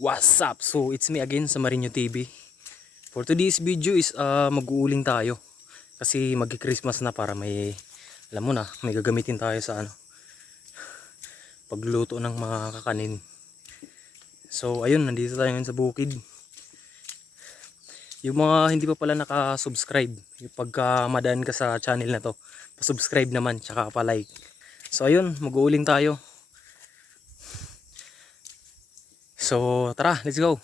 What's up? So it's me again sa Marino TV. For today's video is uh, mag-uuling tayo. Kasi mag-Christmas na para may alam mo na, may gagamitin tayo sa ano pagluto ng mga kakanin. So ayun, nandito tayo ngayon sa bukid. Yung mga hindi pa pala naka-subscribe, yung pagka madaan ka sa channel na to, pa-subscribe naman tsaka pa-like. So ayun, mag-uuling tayo. So tara, let's go.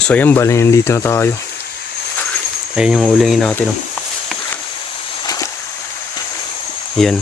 So ayan, bali nandito na tayo. Ayan yung ulingin natin. Oh. Yan.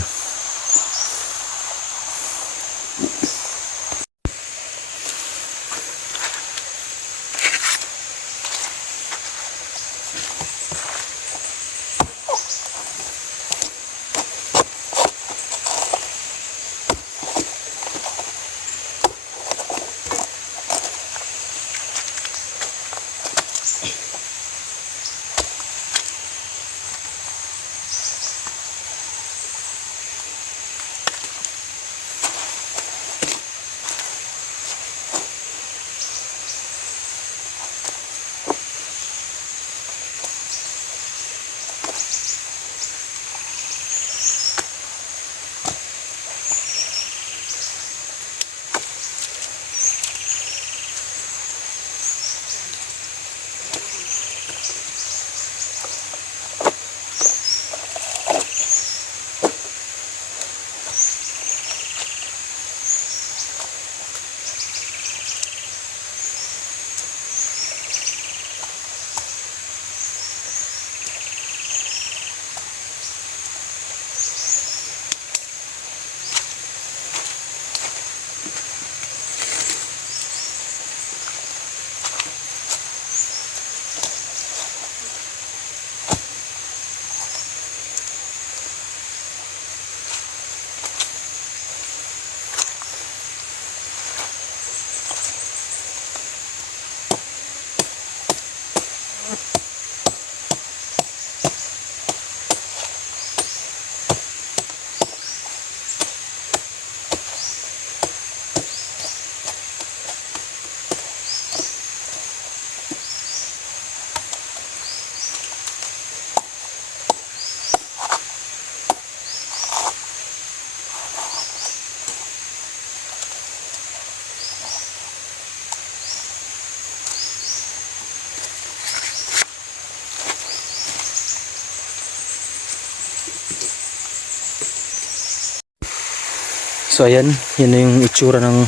So ayan, na yung itsura ng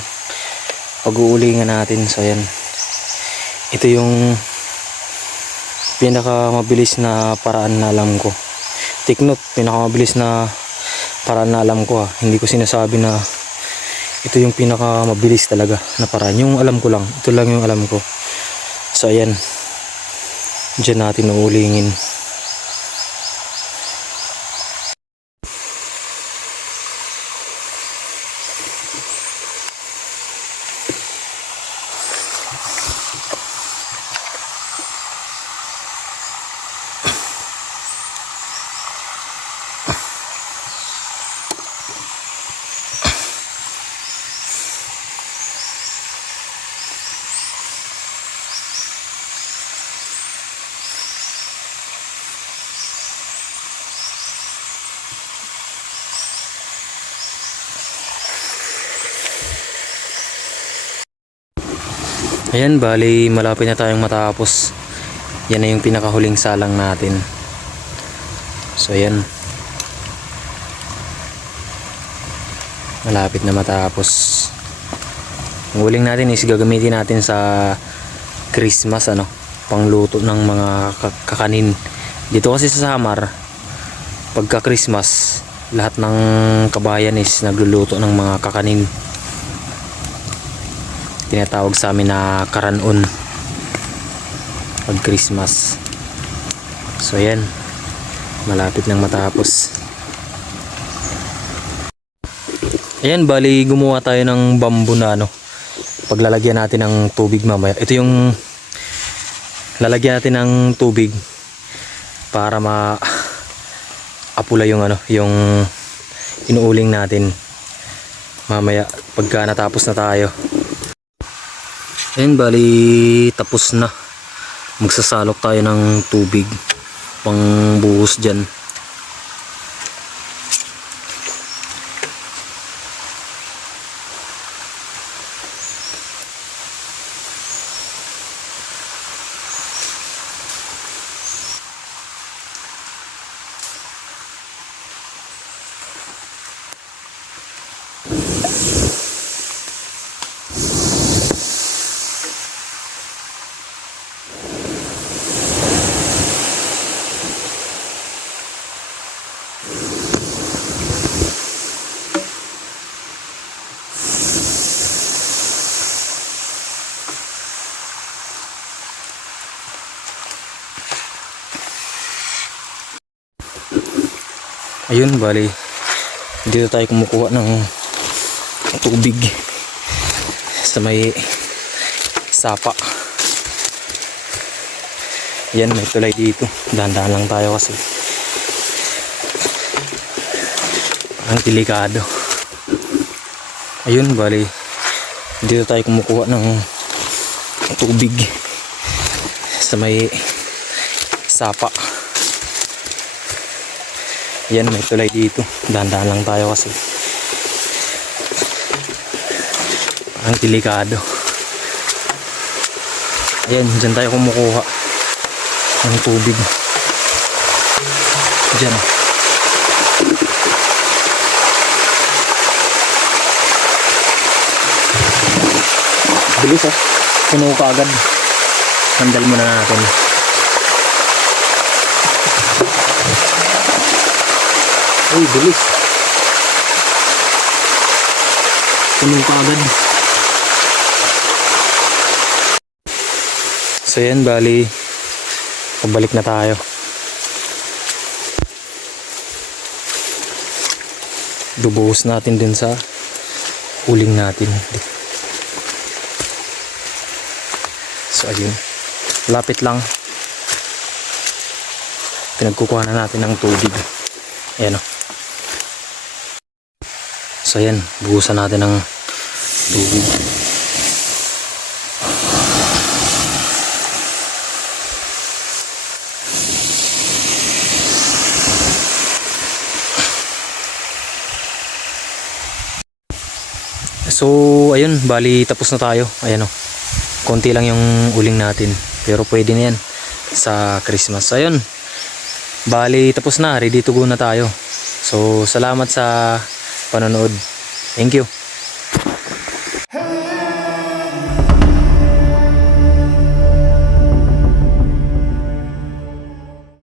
pag-uulingan natin. So ayan. Ito yung pinaka mabilis na paraan na alam ko. Take note, pinaka mabilis na paraan na alam ko ha. Hindi ko sinasabi na ito yung pinaka mabilis talaga na paraan. Yung alam ko lang, ito lang yung alam ko. So ayan. Diyan natin uulingin. Ayan, bali malapit na tayong matapos. Yan na yung pinakahuling salang natin. So ayan. Malapit na matapos. Ang huling natin is gagamitin natin sa Christmas ano, pangluto ng mga ka- kakanin. Dito kasi sa Samar, pagka Christmas, lahat ng kabayan is nagluluto ng mga kakanin. Tinatawag sa amin na karanon pag Christmas. So ayan, malapit nang matapos. Ayan, bali gumawa tayo ng bamboo na ano. Paglalagyan natin ng tubig mamaya. Ito yung lalagyan natin ng tubig para ma apula yung ano, yung inuuling natin mamaya pagka natapos na tayo. Ayan, bali tapos na. Magsasalok tayo ng tubig pang buhos dyan. Ayun, bali. Dito tayo kumukuha ng tubig sa may sapa. Yan, may tulay dito. Dahan-dahan lang tayo kasi. Ang delikado. Ayun, bali. Dito tayo kumukuha ng tubig sa may sapa. Yan, may tulay dito. Dahan-dahan lang tayo kasi. Ang delikado. Ayan, dyan tayo kumukuha ng tubig. Dyan. Bilis ah. Puno ka agad. Sandal muna natin. Uy, bilis. Puno ka agad. So yan, bali. Pabalik na tayo. Dubuhos natin dun sa huling natin. So ayun. Lapit lang. Pinagkukuha na natin ng tubig. Ayan o. So ayan, buhusan natin ng tubig. So ayun, bali tapos na tayo. Ayan o. Konti lang yung uling natin. Pero pwede na yan sa Christmas. Ayun. Bali tapos na. Ready to go na tayo. So salamat sa panonood. Thank you.